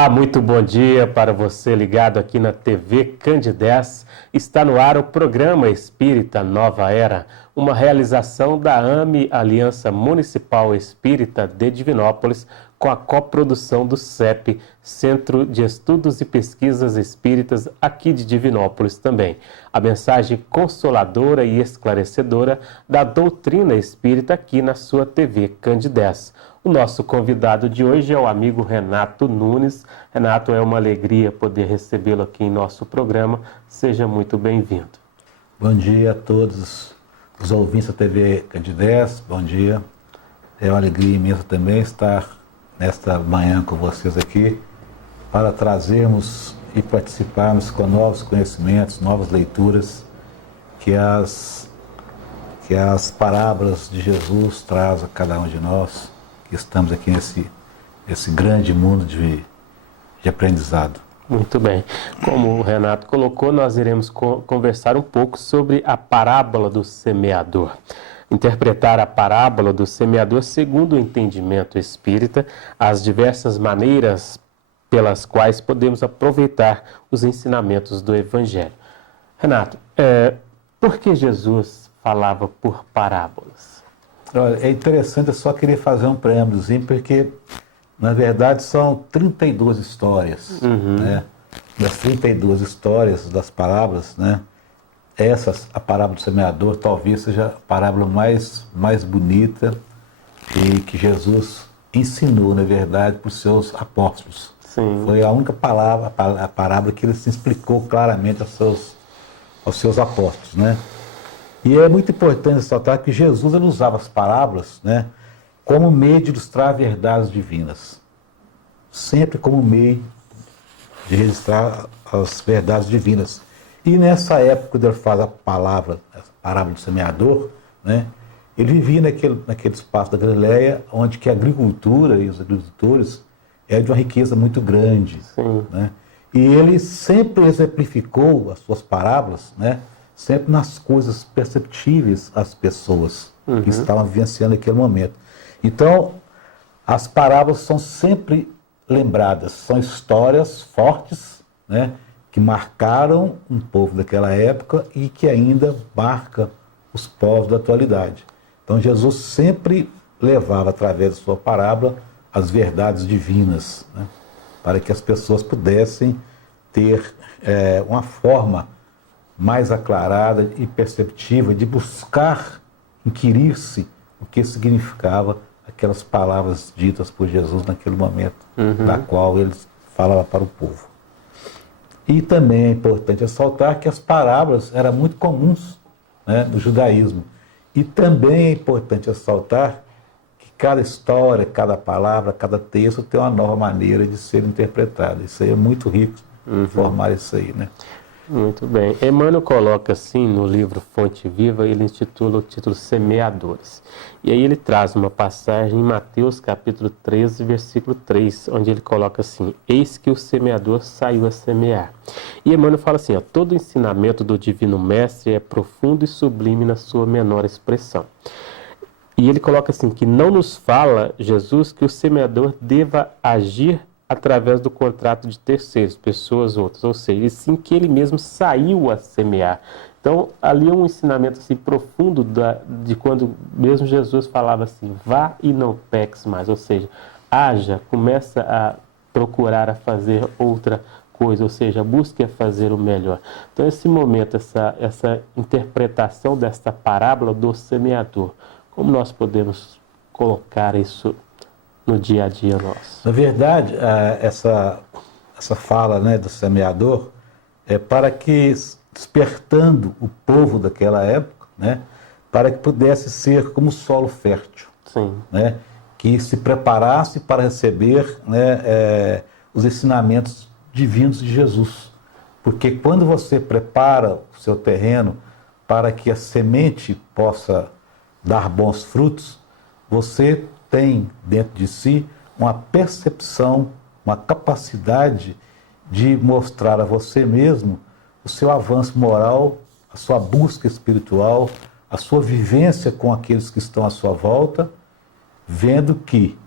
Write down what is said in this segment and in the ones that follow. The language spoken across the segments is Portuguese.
Olá, muito bom dia para você ligado aqui na TV Candidez. Está no ar o programa Espírita Nova Era, uma realização da AME, Aliança Municipal Espírita de Divinópolis, com a coprodução do CEP, Centro de Estudos e Pesquisas Espíritas, aqui de Divinópolis também. A mensagem consoladora e esclarecedora da doutrina espírita aqui na sua TV Candidez. O nosso convidado de hoje é o amigo Renato Nunes. Renato, é uma alegria poder recebê-lo aqui em nosso programa. Seja muito bem-vindo. Bom dia a todos os ouvintes da TV Candidez. Bom dia. É uma alegria imensa também estar nesta manhã com vocês aqui para trazermos e participarmos com novos conhecimentos, novas leituras que as parábolas de Jesus trazem a cada um de nós que estamos aqui nesse grande mundo de aprendizado. Muito bem. Como o Renato colocou, nós iremos conversar um pouco sobre a parábola do semeador. Interpretar a parábola do semeador segundo o entendimento espírita, as diversas maneiras pelas quais podemos aproveitar os ensinamentos do Evangelho. Renato, por que Jesus falava por parábolas? Olha, é interessante, eu só queria fazer um preâmbulozinho, porque, na verdade, são 32 histórias, né? Das 32 histórias das parábolas, né? A parábola do semeador, talvez seja a parábola mais bonita e que Jesus ensinou, na verdade, para os seus apóstolos. Sim. Foi a única a parábola que ele se explicou claramente aos seus apóstolos, né? E é muito importante ressaltar que Jesus ele usava as parábolas, né, como meio de ilustrar verdades divinas. Sempre como meio de registrar as verdades divinas. E nessa época, quando ele faz a parábola do semeador, né, ele vivia naquele espaço da Galileia, onde que a agricultura e os agricultores eram de uma riqueza muito grande. Né? E ele sempre exemplificou as suas parábolas, né, sempre nas coisas perceptíveis às pessoas que estavam vivenciando aquele momento. Então, as parábolas são sempre lembradas, são histórias fortes, né, que marcaram um povo daquela época e que ainda marca os povos da atualidade. Então, Jesus sempre levava, através da sua parábola, as verdades divinas, né, para que as pessoas pudessem ter uma forma mais aclarada e perceptiva de buscar inquirir-se o que significava aquelas palavras ditas por Jesus naquele momento, da qual ele falava para o povo. E também é importante ressaltar que as parábolas eram muito comuns, né, no judaísmo. E também é importante ressaltar que cada história, cada palavra, cada texto tem uma nova maneira de ser interpretada. Isso aí é muito rico, formar isso aí, né? Muito bem. Emmanuel coloca assim no livro Fonte Viva, ele intitula o título Semeadores. E aí ele traz uma passagem em Mateus capítulo 13, versículo 3, onde ele coloca assim: eis que o semeador saiu a semear. E Emmanuel fala assim, todo ensinamento do Divino Mestre é profundo e sublime na sua menor expressão. E ele coloca assim, que não nos fala, Jesus, que o semeador deva agir através do contrato de terceiros, pessoas outras, ou seja, e sim que ele mesmo saiu a semear. Então, ali é um ensinamento assim, profundo de quando mesmo Jesus falava assim, vá e não peques mais, ou seja, haja, começa a procurar a fazer outra coisa, ou seja, busque a fazer o melhor. Então, esse momento, essa interpretação desta parábola do semeador, como nós podemos colocar isso no dia a dia nosso? Na verdade, essa fala, né, do semeador é para que, despertando o povo daquela época, né, para que pudesse ser como solo fértil. Sim. Né, que se preparasse para receber, né, os ensinamentos divinos de Jesus. Porque quando você prepara o seu terreno para que a semente possa dar bons frutos, você tem dentro de si uma percepção, uma capacidade de mostrar a você mesmo o seu avanço moral, a sua busca espiritual, a sua vivência com aqueles que estão à sua volta, vendo que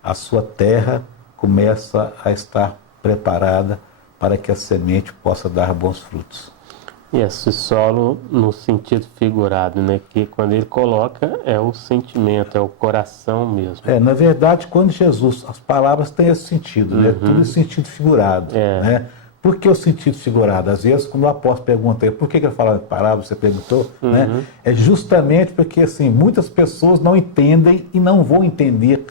a sua terra começa a estar preparada para que a semente possa dar bons frutos. E esse solo no sentido figurado, né? Que quando ele coloca é o sentimento, é o coração mesmo. Na verdade, quando Jesus, as palavras têm esse sentido, né? Tudo em sentido figurado, né? Por que o sentido figurado? Às vezes, quando o apóstolo pergunta por que ele fala de parábola, você perguntou, né? É justamente porque assim, muitas pessoas não entendem e não vão entender,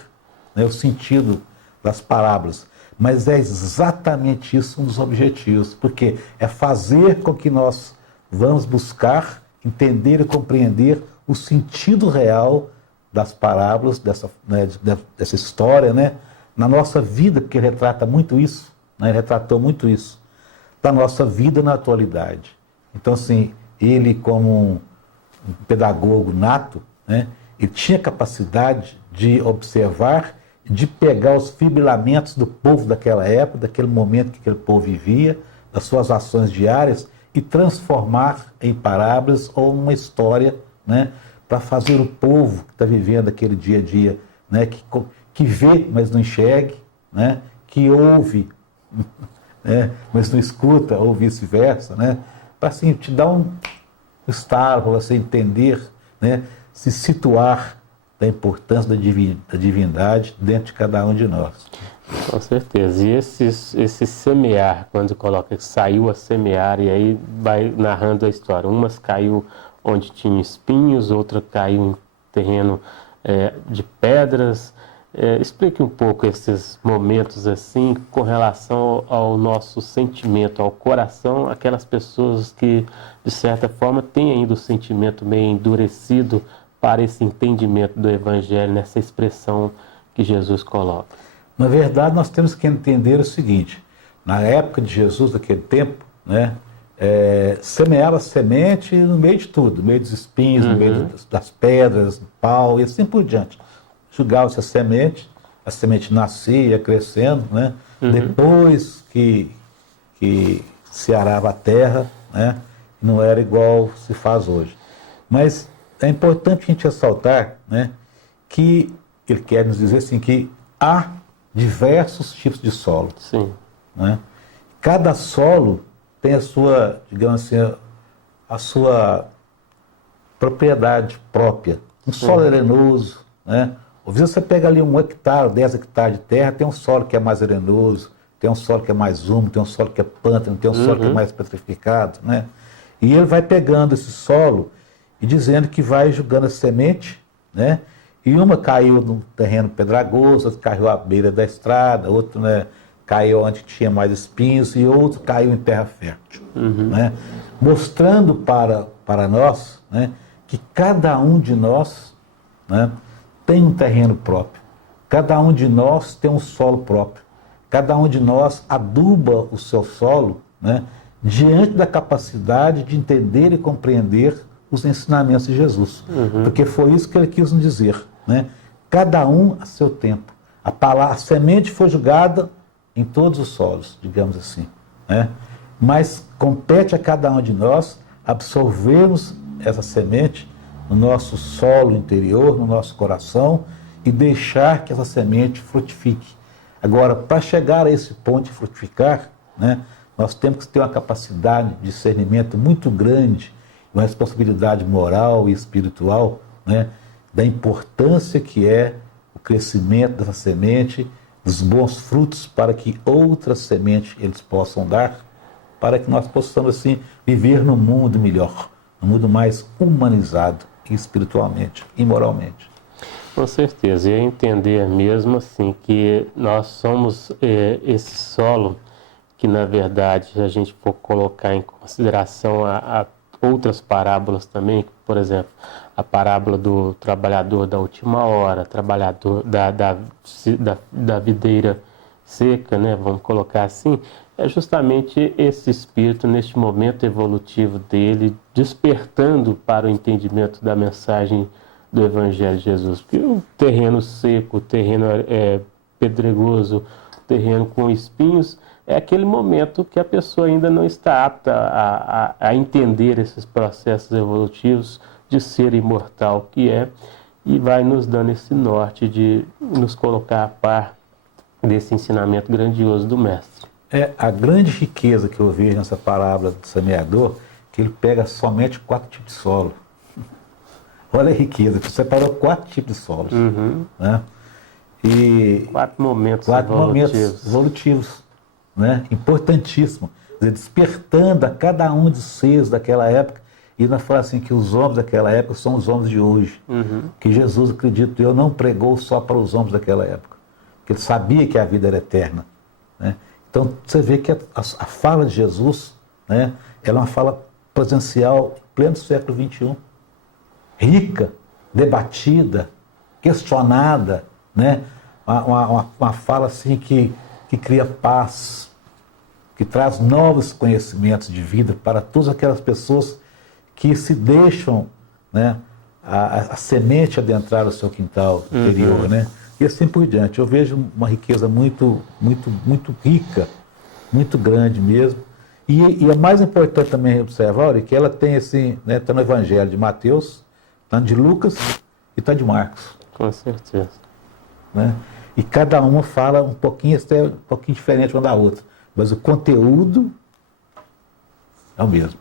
né, o sentido das parábolas. Mas é exatamente isso um dos objetivos, porque é fazer com que nós vamos buscar entender e compreender o sentido real das parábolas, dessa história, né, na nossa vida, porque ele retrata muito isso, né, ele retratou muito isso, da nossa vida na atualidade. Então, assim, ele como um pedagogo nato, né, ele tinha capacidade de observar, de pegar os fibrilamentos do povo daquela época, daquele momento que aquele povo vivia, das suas ações diárias, e transformar em parábolas ou uma história, né, para fazer o povo que está vivendo aquele dia a dia, né, que vê, mas não enxergue, né, que ouve, né, mas não escuta, ou vice-versa, né, para assim, te dar um estalo, para você entender, né, se situar da importância da divindade dentro de cada um de nós. Com certeza. E esse semear, quando coloca que saiu a semear, e aí vai narrando a história. Umas caiu onde tinha espinhos, outra caiu em terreno de pedras. Explique um pouco esses momentos assim, com relação ao nosso sentimento, ao coração, aquelas pessoas que, de certa forma, têm ainda o sentimento meio endurecido para esse entendimento do Evangelho, nessa expressão que Jesus coloca. Na verdade, nós temos que entender o seguinte: na época de Jesus, naquele tempo, né, semeava semente no meio de tudo, no meio dos espinhos, no meio das pedras, do pau e assim por diante. Jogava-se a semente nascia, ia crescendo, né? Depois que se arava a terra, né, não era igual se faz hoje. Mas é importante a gente ressaltar, né, que ele quer nos dizer assim, que há diversos tipos de solo. Sim. Né? Cada solo tem a sua, digamos assim, a sua propriedade própria. Um solo arenoso, né? Às vezes você pega ali 1 hectare, 10 hectares de terra, tem um solo que é mais arenoso, tem um solo que é mais úmido, tem um solo que é pântano, tem um solo que é mais petrificado, né? E ele vai pegando esse solo e dizendo que vai jogando a semente, né? E uma caiu no terreno pedregoso, outra caiu à beira da estrada, outra, né, caiu onde tinha mais espinhos e outro caiu em terra fértil, né? Mostrando para nós, né, que cada um de nós, né, tem um terreno próprio, cada um de nós tem um solo próprio, cada um de nós aduba o seu solo, né, diante da capacidade de entender e compreender os ensinamentos de Jesus. Porque foi isso que ele quis nos dizer, né? Cada um a seu tempo. A semente foi jogada em todos os solos, digamos assim, né? Mas compete a cada um de nós absorvermos essa semente no nosso solo interior, no nosso coração, e deixar que essa semente frutifique. Agora, para chegar a esse ponto de frutificar, né, nós temos que ter uma capacidade de discernimento muito grande, uma responsabilidade moral e espiritual, né, da importância que é o crescimento dessa semente, dos bons frutos, para que outras sementes eles possam dar, para que nós possamos assim viver num mundo melhor, num mundo mais humanizado espiritualmente e moralmente. Com certeza, e entender mesmo assim que nós somos esse solo que, na verdade, se a gente for colocar em consideração a outras parábolas também, por exemplo, a parábola do trabalhador da última hora, trabalhador da videira seca, né, vamos colocar assim, é justamente esse espírito, neste momento evolutivo dele, despertando para o entendimento da mensagem do Evangelho de Jesus. Porque o terreno seco, o terreno pedregoso, o terreno com espinhos, é aquele momento que a pessoa ainda não está apta a entender esses processos evolutivos de ser imortal que é, e vai nos dando esse norte de nos colocar a par desse ensinamento grandioso do Mestre. A grande riqueza que eu vejo nessa parábola do semeador, que ele pega somente 4 tipos de solo. Olha a riqueza, que separou 4 tipos de solos. Né? E 4 momentos 4 momentos evolutivos, né? Importantíssimo. Quer dizer, despertando a cada um dos seres daquela época. E nós falamos assim que os homens daquela época são os homens de hoje. Que Jesus, acredito eu, não pregou só para os homens daquela época. Porque ele sabia que a vida era eterna. Né? Então você vê que a fala de Jesus, né, ela é uma fala presencial em pleno século XXI. Rica, debatida, questionada, né? Uma fala assim que cria paz, que traz novos conhecimentos de vida para todas aquelas pessoas que se deixam, né, a semente adentrar o seu quintal interior, né? E assim por diante. Eu vejo uma riqueza muito rica, muito grande mesmo. E é mais importante também observar, olha, que ela tem assim, né, está no Evangelho de Mateus, está de Lucas e está de Marcos. Com certeza. Né? E cada uma fala um pouquinho diferente uma da outra. Mas o conteúdo é o mesmo.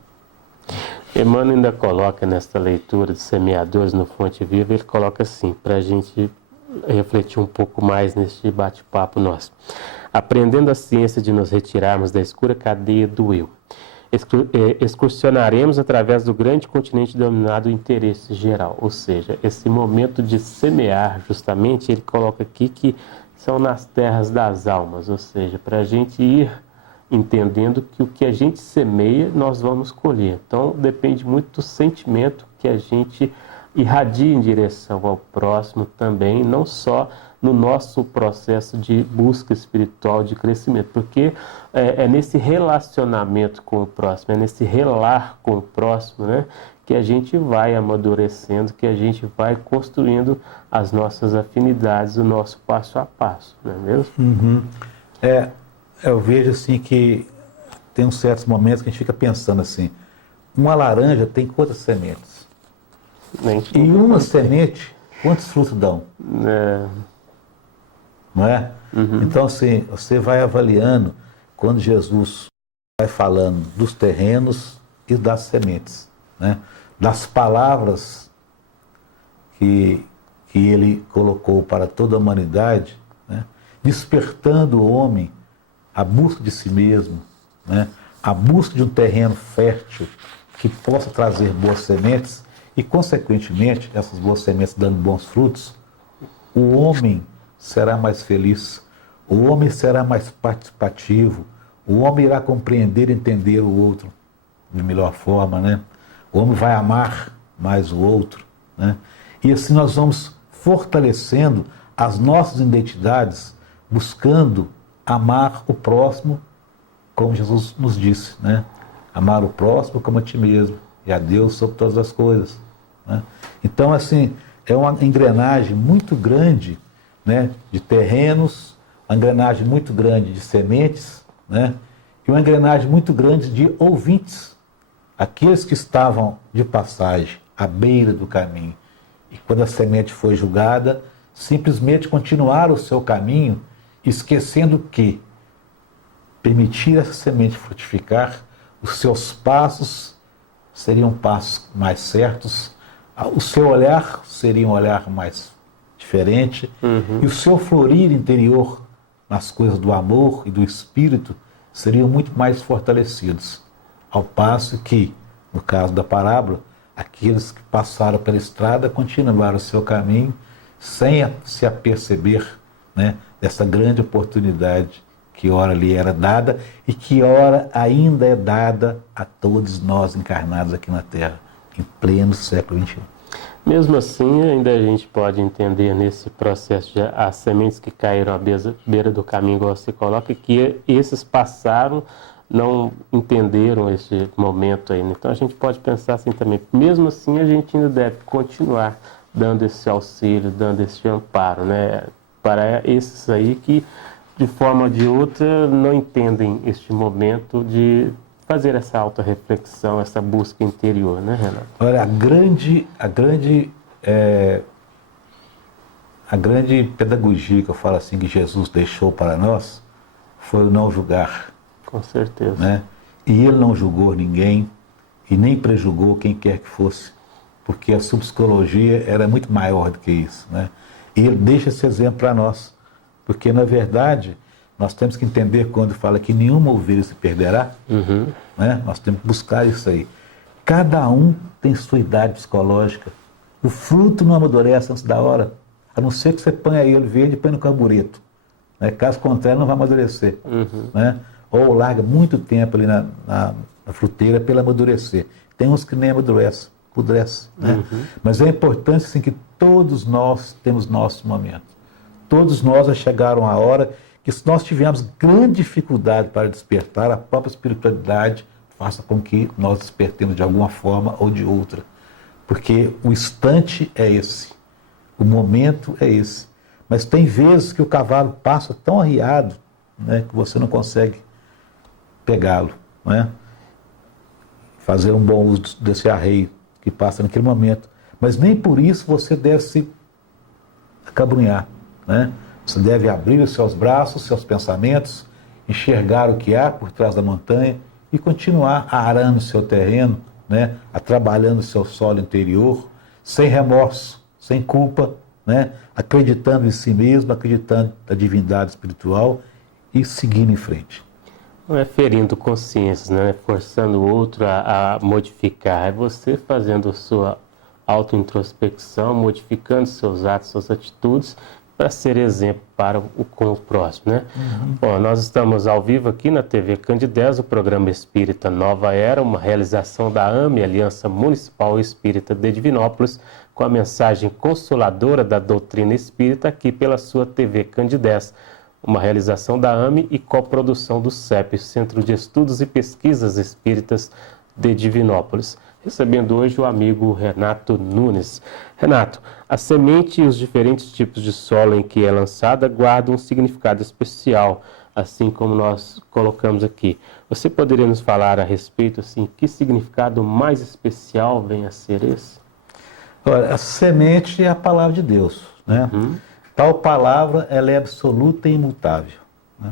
Emmanuel ainda coloca nesta leitura de Semeadores no Fonte Viva, ele coloca assim, para a gente refletir um pouco mais neste bate-papo nosso. Aprendendo a ciência de nos retirarmos da escura cadeia do eu, excursionaremos através do grande continente denominado interesse geral, ou seja, esse momento de semear, justamente, ele coloca aqui que são nas terras das almas, ou seja, para a gente ir entendendo que o que a gente semeia, nós vamos colher. Então, depende muito do sentimento que a gente irradia em direção ao próximo também, não só no nosso processo de busca espiritual, de crescimento, porque é nesse relacionamento com o próximo, é nesse relar com o próximo, né, que a gente vai amadurecendo, que a gente vai construindo as nossas afinidades, o nosso passo a passo, não é mesmo? Eu vejo assim que tem uns certos momentos que a gente fica pensando assim, uma laranja tem quantas sementes? E uma semente, quantos frutos dão? Não é? Então, assim, você vai avaliando quando Jesus vai falando dos terrenos e das sementes, né? Das palavras que ele colocou para toda a humanidade, né? Despertando o homem à busca de si mesmo, né? À busca de um terreno fértil que possa trazer boas sementes e, consequentemente, essas boas sementes dando bons frutos, o homem será mais feliz, o homem será mais participativo, o homem irá compreender e entender o outro de melhor forma, né? O homem vai amar mais o outro, né? E assim nós vamos fortalecendo as nossas identidades, buscando amar o próximo, como Jesus nos disse, né? Amar o próximo como a ti mesmo, e a Deus sobre todas as coisas, né? Então, assim, é uma engrenagem muito grande, né, de terrenos, uma engrenagem muito grande de sementes, né, e uma engrenagem muito grande de ouvintes, aqueles que estavam de passagem à beira do caminho. E quando a semente foi julgada, simplesmente continuaram o seu caminho, esquecendo que permitir essa semente frutificar, os seus passos seriam passos mais certos, o seu olhar seria um olhar mais diferente, e o seu florir interior nas coisas do amor e do espírito seriam muito mais fortalecidos. Ao passo que, no caso da parábola, aqueles que passaram pela estrada continuaram o seu caminho sem se aperceber, né, dessa grande oportunidade que ora lhe era dada e que ora ainda é dada a todos nós encarnados aqui na Terra, em pleno século XXI. Mesmo assim, ainda a gente pode entender nesse processo de as sementes que caíram à beira do caminho, igual você coloca, que esses passaram, não entenderam esse momento aí. Então a gente pode pensar assim também, mesmo assim a gente ainda deve continuar dando esse auxílio, dando esse amparo, né, para esses aí que de forma ou de outra não entendem este momento de fazer essa autorreflexão, essa busca interior, né, Renato? Olha, a grande pedagogia que eu falo assim que Jesus deixou para nós foi o não julgar, Com certeza. Né? E ele não julgou ninguém e nem prejulgou quem quer que fosse, porque a sua psicologia era muito maior do que isso. Né? E ele deixa esse exemplo para nós, porque na verdade nós temos que entender quando fala que nenhuma ovelha se perderá, né? Nós temos que buscar isso aí. Cada um tem sua idade psicológica. O fruto não amadurece antes da hora, a não ser que você ponha ele verde e põe no carbureto. Né? Caso contrário, não vai amadurecer. Né? Ou larga muito tempo ali na fruteira para ele amadurecer. Tem uns que nem amadurece. Né? Mas é importante assim, que todos nós temos nossos momentos. Todos nós já chegaram a hora que, se nós tivermos grande dificuldade para despertar, a própria espiritualidade faça com que nós despertemos de alguma forma ou de outra. Porque o instante é esse, o momento é esse. Mas tem vezes que o cavalo passa tão arriado, né, que você não consegue pegá-lo. Né? Fazer um bom uso desse arreio que passa naquele momento. Mas nem por isso você deve se acabrunhar. Né? Você deve abrir os seus braços, seus pensamentos, enxergar o que há por trás da montanha e continuar arando o seu terreno, né? Trabalhando o seu solo interior, sem remorso, sem culpa, né? Acreditando em si mesmo, acreditando na divindade espiritual e seguindo em frente. Não é ferindo consciências, né? Forçando o outro a modificar, é você fazendo sua autointrospecção, modificando seus atos, suas atitudes, para ser exemplo com o próximo, né? Bom, nós estamos ao vivo aqui na TV Candidez, o programa Espírita Nova Era, uma realização da AME, Aliança Municipal Espírita de Divinópolis, com a mensagem consoladora da doutrina espírita aqui pela sua TV Candidez, uma realização da AME e coprodução do CEP, Centro de Estudos e Pesquisas Espíritas de Divinópolis. Recebendo hoje o amigo Renato Nunes. Renato, a semente e os diferentes tipos de solo em que é lançada guardam um significado especial, assim como nós colocamos aqui. Você poderia nos falar a respeito, assim, que significado mais especial vem a ser esse? Olha, a semente é a palavra de Deus, né? Tal palavra, ela é absoluta e imutável. Né?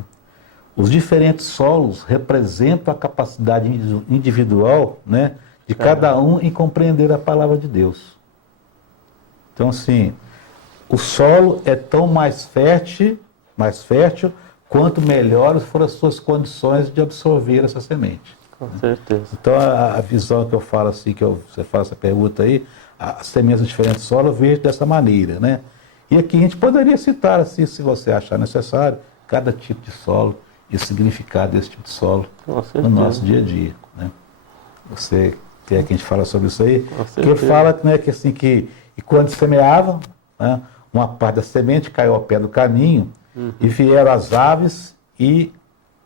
Os diferentes solos representam a capacidade individual, né, de cada um em compreender a palavra de Deus. Então, assim, o solo é tão mais fértil quanto melhores foram as suas condições de absorver essa semente. Com certeza. Então, a visão que eu falo assim, você faz essa pergunta aí, as sementes de diferentes solos, eu vejo dessa maneira, né? E aqui a gente poderia citar, assim, se você achar necessário, cada tipo de solo e o significado desse tipo de solo no nosso dia a dia. Né? Você quer que a gente fale sobre isso aí? Porque fala, né, que, assim, que quando semeava, né, uma parte da semente caiu ao pé do caminho e vieram as aves e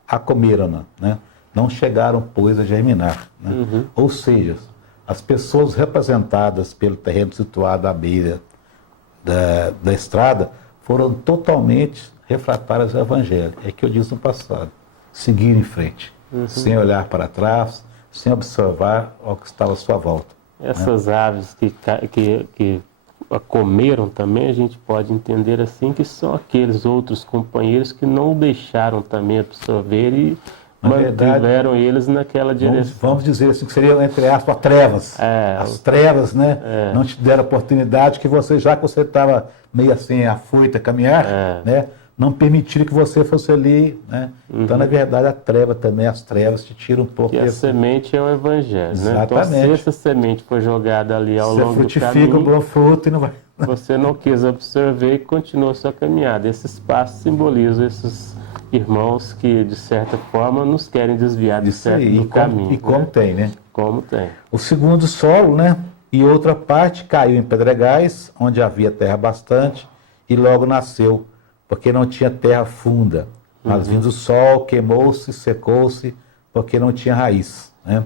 a comeram, né? Não chegaram, pois, a germinar. Né? Ou seja, as pessoas representadas pelo terreno situado à beira da estrada foram totalmente refratárias ao Evangelho. É que eu disse no passado. Seguir em frente, sem olhar para trás, sem observar o que estava à sua volta. Essas aves que a comeram também, a gente pode entender assim que são aqueles outros companheiros que não deixaram também absorver e mantiveram eles naquela direção. Vamos dizer assim, que seriam, entre aspas, trevas. As trevas, né? Não te deram a oportunidade que você, já que você estava meio assim, afoito a caminhar, né? Não permitiram que você fosse ali, né? Então, na verdade, a treva também, as trevas te tiram um pouco. E a semente é o Evangelho, exatamente, né? Então, se essa semente for jogada ali ao longo do caminho, você frutifica um bom fruto e não vai... Você não quis absorver e continuou a sua caminhada. Esse espaço simboliza esses irmãos que, de certa forma, nos querem desviar do caminho. E como tem, né? Como tem. O segundo solo, né? E outra parte caiu em pedregais, onde havia terra bastante, e logo nasceu, porque não tinha terra funda. Mas vindo o sol, queimou-se, secou-se, porque não tinha raiz. Né?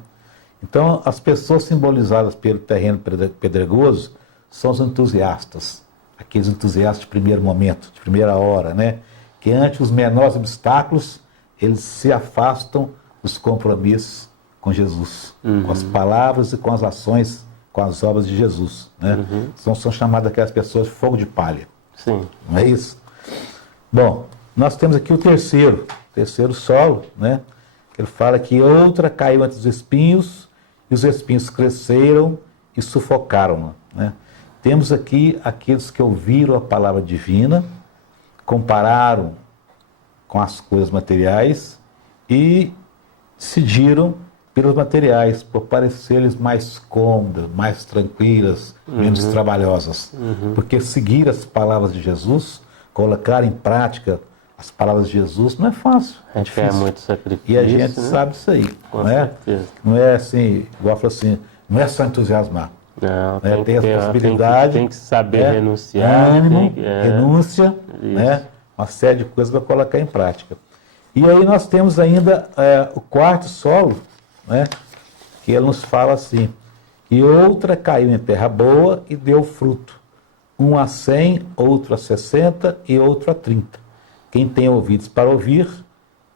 Então, as pessoas simbolizadas pelo terreno pedregoso são os entusiastas, aqueles entusiastas de primeiro momento, de primeira hora, né? Que ante os menores obstáculos, eles se afastam dos compromissos com Jesus, com as palavras e com as ações, com as obras de Jesus. Né? São chamadas aquelas pessoas de fogo de palha. Sim. Não é isso? Bom, nós temos aqui o terceiro solo, né? Ele fala que outra caiu entre os espinhos, e os espinhos cresceram e sufocaram-na, né? Temos aqui aqueles que ouviram a palavra divina, compararam com as coisas materiais e decidiram pelos materiais, por parecer-lhes mais cômodas, mais tranquilas, menos trabalhosas. Porque seguir as palavras de Jesus, colocar em prática as palavras de Jesus, não é fácil. É difícil. Muito sacrifício. E a gente sabe isso aí. Com não é? certeza. Não é assim, igual eu falo assim, não é só entusiasmar. Não, Né? Tem a ter, possibilidade. tem que saber renunciar. Ânimo, renúncia, né? Uma série de coisas para colocar em prática. E aí nós temos ainda o quarto solo, né? Que ele nos fala assim: e outra caiu em terra boa e deu fruto, um a 100, outro a 60 e outro a 30. Quem tem ouvidos para ouvir,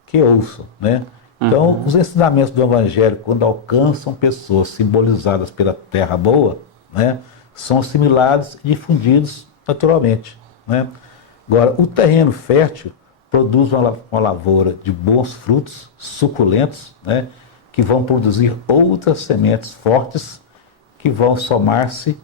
que ouçam, né? Então, os ensinamentos do Evangelho, quando alcançam pessoas simbolizadas pela terra boa, né, são assimilados e difundidos naturalmente, né? Agora, o terreno fértil produz uma lavoura de bons frutos, suculentos, né, que vão produzir outras sementes fortes que vão somar-se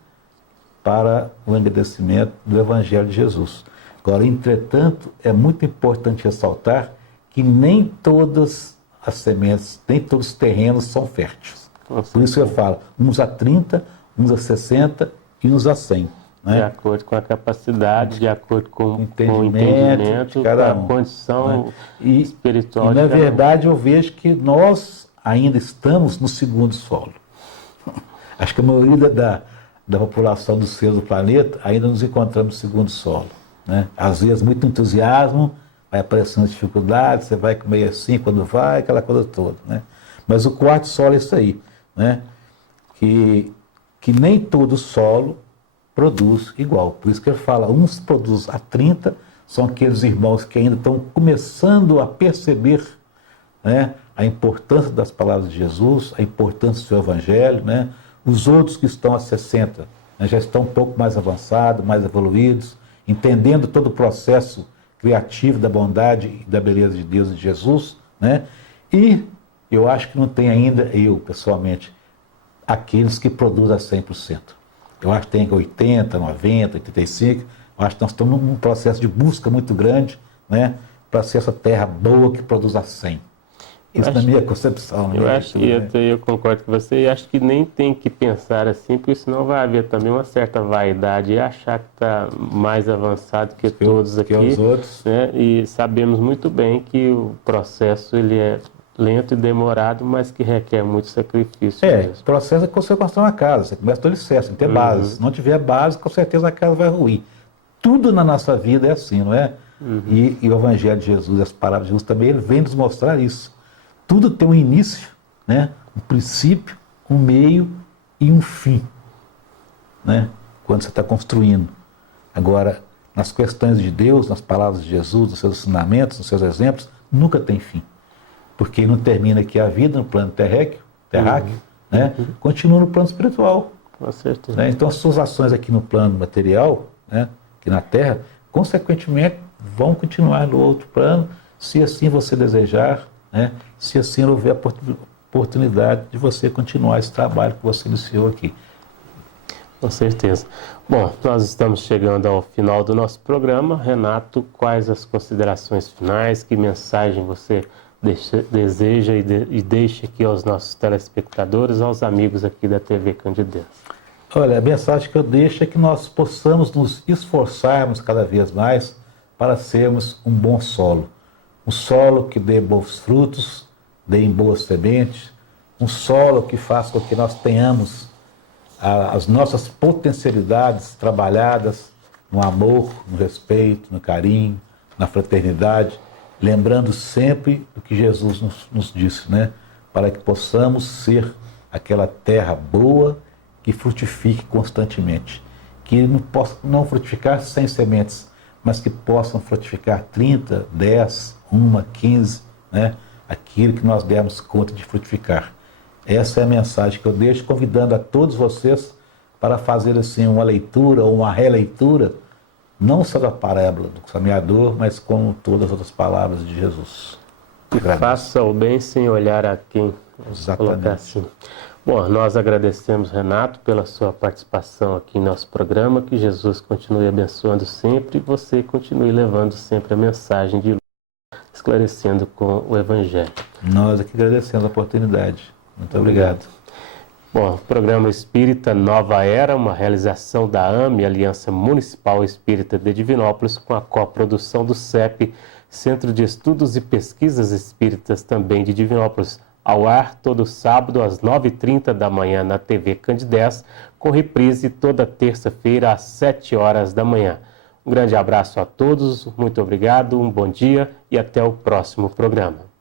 para o engrandecimento do Evangelho de Jesus. Agora, entretanto, é muito importante ressaltar que nem todas as sementes, nem todos os terrenos são férteis. Por isso eu falo, uns a 30, uns a 60 e uns a 100. Né? De acordo com a capacidade, de acordo com o entendimento, com a condição espiritual. E na verdade eu vejo que nós ainda estamos no segundo solo. Acho que a maioria da população dos seres do planeta ainda nos encontramos no segundo solo. Né? Às vezes muito entusiasmo, vai aparecendo dificuldades, você vai comer assim quando vai, aquela coisa toda. Né? Mas o quarto solo é isso aí, né? que nem todo solo produz igual. Por isso que ele fala, uns produzem a 30, são aqueles irmãos que ainda estão começando a perceber, né, a importância das palavras de Jesus, a importância do seu Evangelho. Né? Os outros que estão a 60, né, já estão um pouco mais avançados, mais evoluídos, entendendo todo o processo criativo da bondade e da beleza de Deus e de Jesus, né? E eu acho que não tem ainda, eu pessoalmente, aqueles que produzem a 100%. Eu acho que tem 80, 90, 85, eu acho que nós estamos num processo de busca muito grande, né? Para ser essa terra boa que produz a 100. Isso na minha concepção. Eu concordo com você e acho que nem tem que pensar assim, porque senão vai haver também uma certa vaidade e achar que está mais avançado que todos aqui. Que os outros. Né? E sabemos muito bem que o processo ele é lento e demorado, mas que requer muito sacrifício. O processo é que você constrói uma casa, você começa do alicerce, tem que ter base. Se não tiver base, com certeza a casa vai ruir. Tudo na nossa vida é assim, não é? E o Evangelho de Jesus, as palavras de Jesus também, ele vem nos mostrar isso. Tudo tem um início, né? Um princípio, um meio e um fim, né? Quando você está construindo. Agora, nas questões de Deus, nas palavras de Jesus, nos seus ensinamentos, nos seus exemplos, nunca tem fim. Porque não termina aqui a vida no plano terráqueo, né? Continua no plano espiritual. Com certeza. Né? Então, as suas ações aqui no plano material, né? Aqui na Terra, consequentemente, vão continuar no outro plano, se assim você desejar, né? Se assim houver a oportunidade de você continuar esse trabalho que você iniciou aqui. Com certeza. Bom, nós estamos chegando ao final do nosso programa. Renato, quais as considerações finais? Que mensagem você deseja e deixa aqui aos nossos telespectadores, aos amigos aqui da TV Candidez? Olha, a mensagem que eu deixo é que nós possamos nos esforçarmos cada vez mais para sermos um bom solo. Um solo que dê bons frutos, dê boas sementes, um solo que faça com que nós tenhamos as nossas potencialidades trabalhadas no amor, no respeito, no carinho, na fraternidade, lembrando sempre do que Jesus nos disse, né? Para que possamos ser aquela terra boa que frutifique constantemente, que não possa não frutificar 100 sementes, mas que possam frutificar 30, 10, 15, né? Aquilo que nós demos conta de frutificar. Essa é a mensagem que eu deixo, convidando a todos vocês para fazer assim uma leitura ou uma releitura, não só da parábola do semeador, mas como todas as outras palavras de Jesus. E faça o bem sem olhar a quem. Colocar assim. Bom, nós agradecemos, Renato, pela sua participação aqui em nosso programa. Que Jesus continue abençoando sempre e você continue levando sempre a mensagem de luz, esclarecendo com o Evangelho. Nós aqui agradecemos a oportunidade. Muito obrigado. Bom, programa Espírita Nova Era, uma realização da AME, Aliança Municipal Espírita de Divinópolis, com a coprodução do CEP, Centro de Estudos e Pesquisas Espíritas também de Divinópolis, ao ar todo sábado às 9h30 da manhã na TV Candidez, com reprise toda terça-feira às 7 horas da manhã. Um grande abraço a todos, muito obrigado, um bom dia e até o próximo programa.